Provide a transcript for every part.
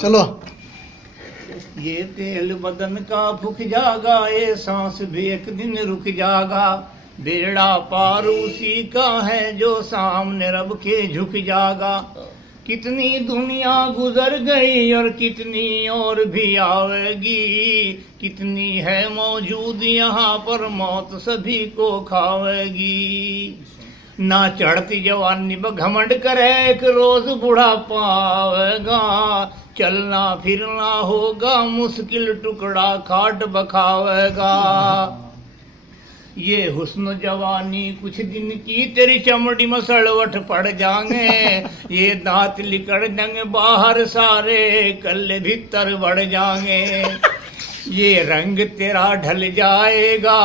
चलो। ये तेल बदन का फूक जागा, ये सांस भी एक दिन रुक जागा। बेड़ा पार उसी का है जो सामने रब के झुक जागा। कितनी दुनिया गुजर गई और कितनी और भी आवेगी। कितनी है मौजूद यहाँ पर, मौत सभी को खावेगी। ना चढ़ती जवानी पर घमंड करे, एक रोज बुढ़ापा आवेगा। चलना फिरना होगा मुश्किल, टुकड़ा खाट बखावेगा। ये हुस्न जवानी कुछ दिन की, तेरी चमड़ी में सड़वट पड़ जाएंगे। ये दांत लिकड़ जाएंगे बाहर सारे, कल भीतर बढ़ जाएंगे। ये रंग तेरा ढल जाएगा,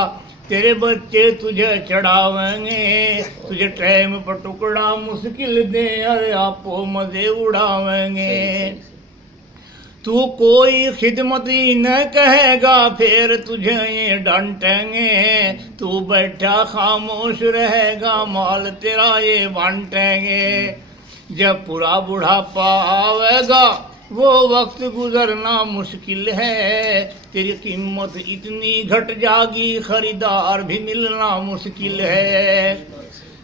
तेरे बच्चे तुझे चढ़ावेंगे। तुझे टाइम पर टुकड़ा मुश्किल दे, अरे आपो मजे उड़ावेंगे। तू कोई खिदमत ही न कहेगा, फिर तुझे ये डांटेंगे। तू बैठा खामोश रहेगा, माल तेरा ये बांटेंगे। जब पूरा बुढ़ापा आवेगा, वो वक्त गुजरना मुश्किल है। तेरी कीमत इतनी घट जागी, खरीदार भी मिलना मुश्किल है।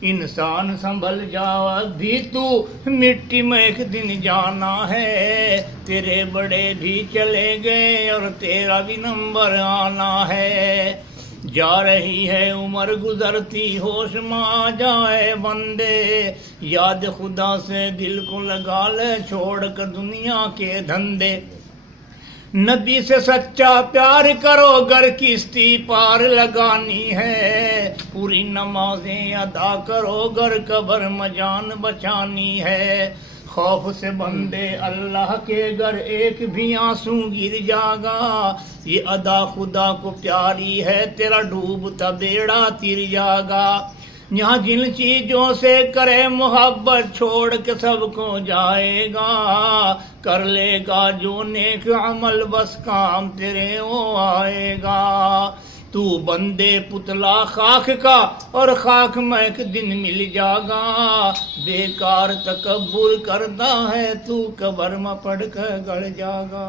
इंसान संभल जाओ भी, तू मिट्टी में एक दिन जाना है। तेरे बड़े भी चले गए और तेरा भी नंबर आना है। जा रही है उम्र गुजरती, होश में आ जाए बंदे। याद खुदा से दिल को लगा ले, छोड़ कर दुनिया के धंधे। नबी से सच्चा प्यार करो, घर किस्ती पार लगानी है। पूरी नमाजें अदा करो, घर कब्र में जान बचानी है। खौफ से बंदे अल्लाह के घर, एक भी आंसू गिर जागा। ये अदा खुदा को प्यारी है, तेरा डूबता बेड़ा तिर जागा। यहाँ जिन चीजों से करे मोहब्बत, छोड़ के सबको जाएगा। कर लेगा जो नेक अमल, बस काम तेरे वो आएगा। तू बंदे पुतला खाक का, और खाक में एक दिन मिल जागा। बेकार तकब्बुर करता है, तू कब्र में पड़ कर गड़ जागा।